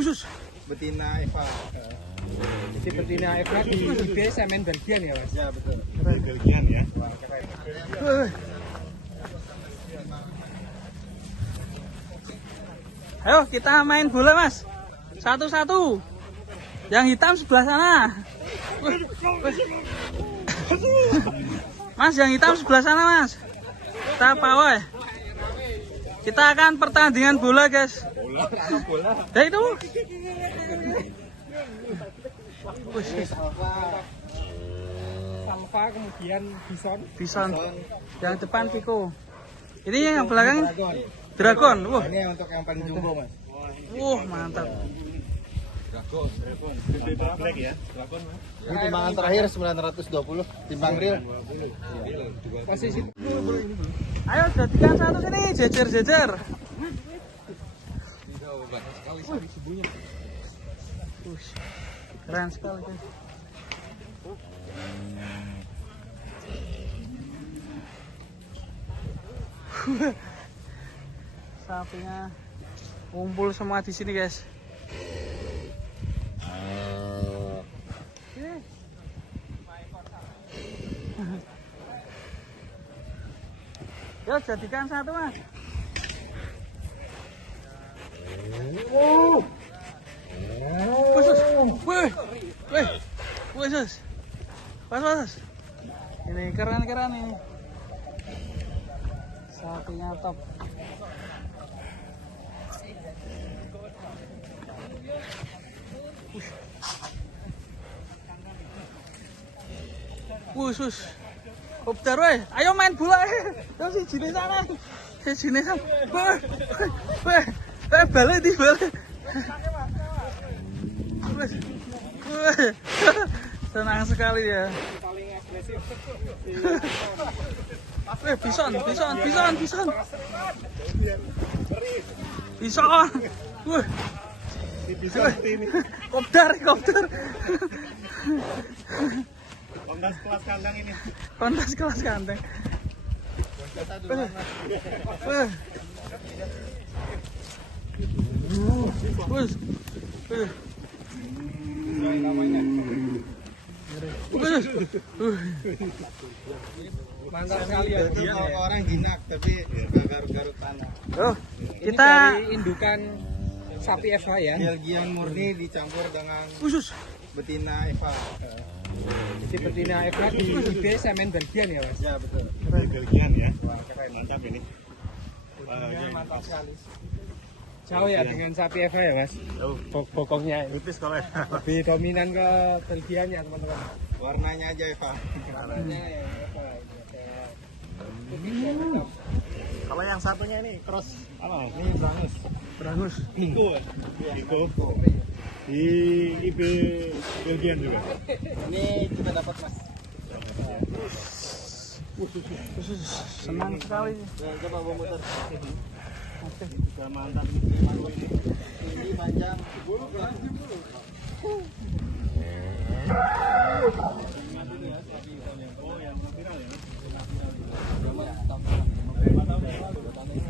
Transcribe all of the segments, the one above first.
Khusus betina Eva. Jadi betina Eva di IB semen Belgian ya Mas? Ya betul. Belgian ya. Ayo kita main bola Mas. Satu-satu. Yang hitam sebelah sana. Mas, yang hitam sebelah sana Mas. Kita pawai. Kita akan pertandingan bola guys. Bola. Ya itu. Salva kemudian Bison. Bison. Yang depan Pico. Ini yang belakang Dragon. Dragon. Wah. Ini yang untuk yang paling jumbo Mas. Mantap. Black ya. Ini timbangan terakhir 920, timbang real. Posisi Ayo jadikan satu sini, jejer-jejer. Keren sekali guys. Sapinya kumpul semua di sini guys. Yo jadikan satu Mas. Khusus. Pas. Ini keren ini. Sapinya top. Khusus. Kopdar weh, ayo main bola. Yo si jine sana. Si jine sana. Balik di balik. Senang sekali ya. paling agresif. Bison. Bison. Bison ini. Kopdar. Kondas kelas kandang ini. Kontes kelas kandang. Mantap sekali ya. Itu kalau orang jinak tapi garuk-garuk tanah. Oh, Ini kita dari indukan sapi Eva ya. Belgian murni dicampur dengan khusus. betina Eva. Jadi betina Eva di IB semen Belgian ya Mas? Ya betul. Belgian ya. Mantap ini. Mantap sekali. Jauh ya dengan sapi Eva ya Mas? Bokongnya Tipis kalau ya. lebih dominan ke Belgian ya teman-teman. Warnanya aja Eva. Warnanya ya Eva. Kalau yang satunya ini cross apa? Ini Brangus. Iko. Di IB Belgian juga. Ini kita dapat Mas. Khusus. Senang sekali. Ya, coba bawa motor. Sudah mantap ini. Tinggi panjang.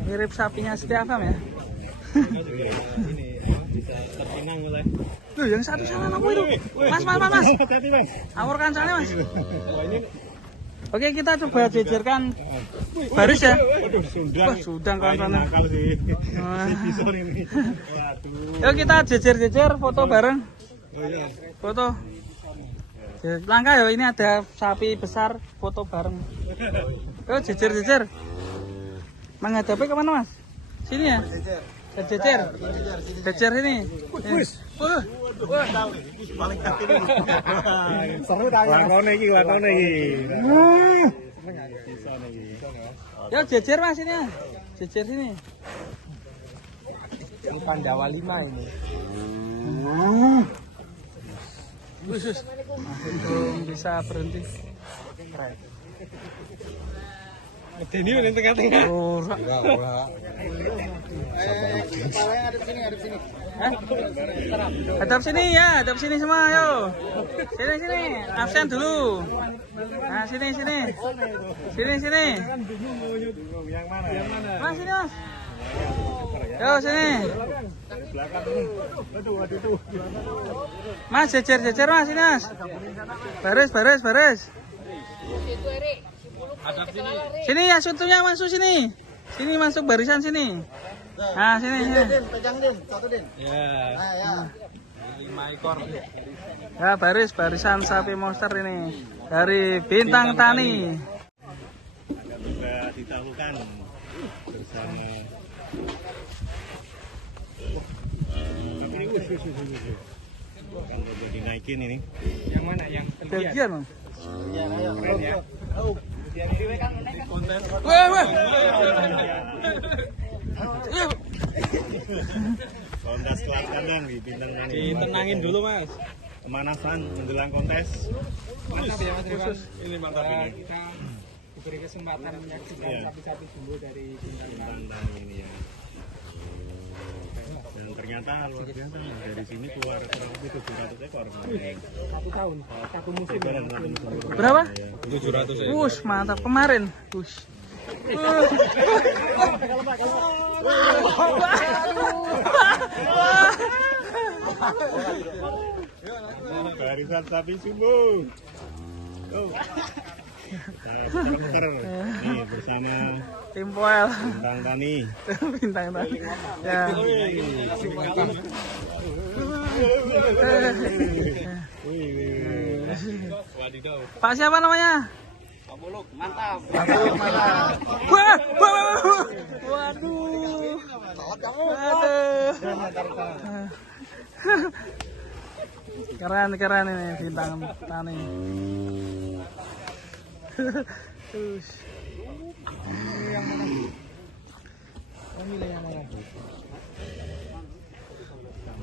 Mirip sapinya Setiafam ya. Ini bisa terpinang oleh. Tuh yang satu sana apa itu? Mas. Hati-hati Mas. Awurkan sana Mas. Oke kita coba jejerkan baris ya. Waduh, Wah, Sundang kawan-kawan. Nakal sih. Wah. Si Bison ini. Waduh. Yuk kita jejer-jejer foto bareng. Oh iya. Foto. Langkah ya ini ada sapi besar foto bareng. Yuk jejer-jejer. Menghadapi kemana Mas? Sini ya? Jejer. Jejer sini. Wah. Paling hati ini. Seru dah ya. Lakone iki. Bison iki. Yuk jejer Mas sini ya. Jejer sini. Ini Pandawa 5 ini. Khusus. Belum bisa berhenti. Keren. Ini di tengah-tengah. Ora. Kepalanya ada di sini. Hah? Hadap sini ya, hadap sini semua, ayo. Sini. Absen dulu. Nah, sini. Sini. Yang mana? Mas, sini Mas. Yo sini. Belakang ini. Aduh. Mas jejer mas ini mas. Baris. Sini ya sutunya masuk sini. Sini masuk barisan sini. Nah sini. Din, pegang Din, satu Din. Ya. Nah, ya. 5 ekor. Ya barisan sapi monster ini dari Bintang Tani. Sudah ditahukan bersama. Kan udah dinaikin ini. Yang mana? Yang Belgian. Bang. Ya, ayo. keren ya. Wah. Kontes kelas kandang di Bintang Tani. Ditenangin dulu mas. Pemanasan menjelang kontes. Mantap ya mas Rifan. Ini mantap Kita ini. diberi kesempatan menyaksikan Iya. sapi-sapi jumbo dari Bintang Tani. Bintang Tani ini ya. Dan ternyata luar biasa nih. Dari sini keluar kurang lebih 700 ekor. 1 tahun, 1 musim. Berapa? 700 ekor. Wush, mantap kemarin. Wush. Barisan sapi subuh. Oh. Nih bersama Tim Poel. Bintang Tani. Bintang Tani. Ya. Pak siapa namanya? Mantap. Wah. Waduh. Keren ini Bintang Tani.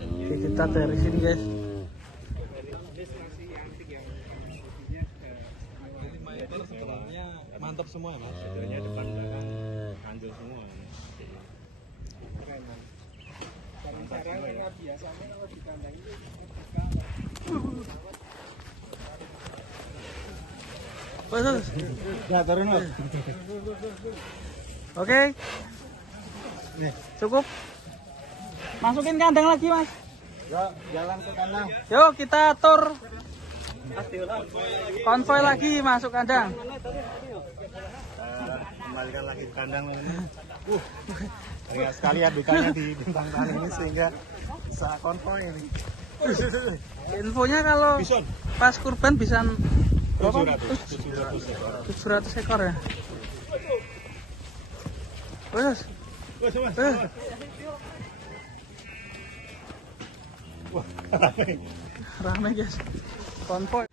Oke, kita dari sini guys. Mantap semua ya mas. Sebenarnya depan belakang kanjul semua. Biasanya kalau di kandang itu Bagus. Ya, turun Mas. Oke. Cukup. Masukin kandang lagi, Mas. Ya, jalan ke kanan. Yuk, kita tur konvoy lagi masuk kandang. Kembalikan lagi ke kandang ini. Banyak sekali adukannya di Bintang Tani ini sehingga bisa konvoy ini. Infonya kalau pas kurban bisa berapa? 700 700 ekor ya. Terus. Wah, Rame guys. Konvoy.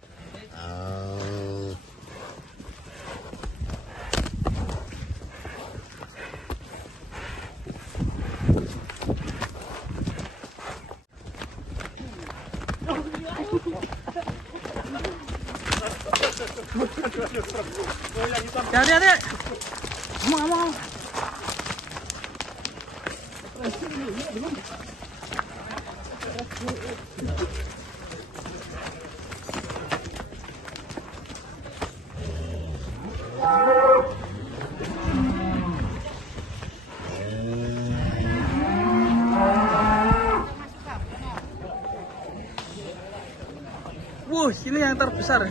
Hati-hati. Ngomong. Wuh, ini yang terbesar.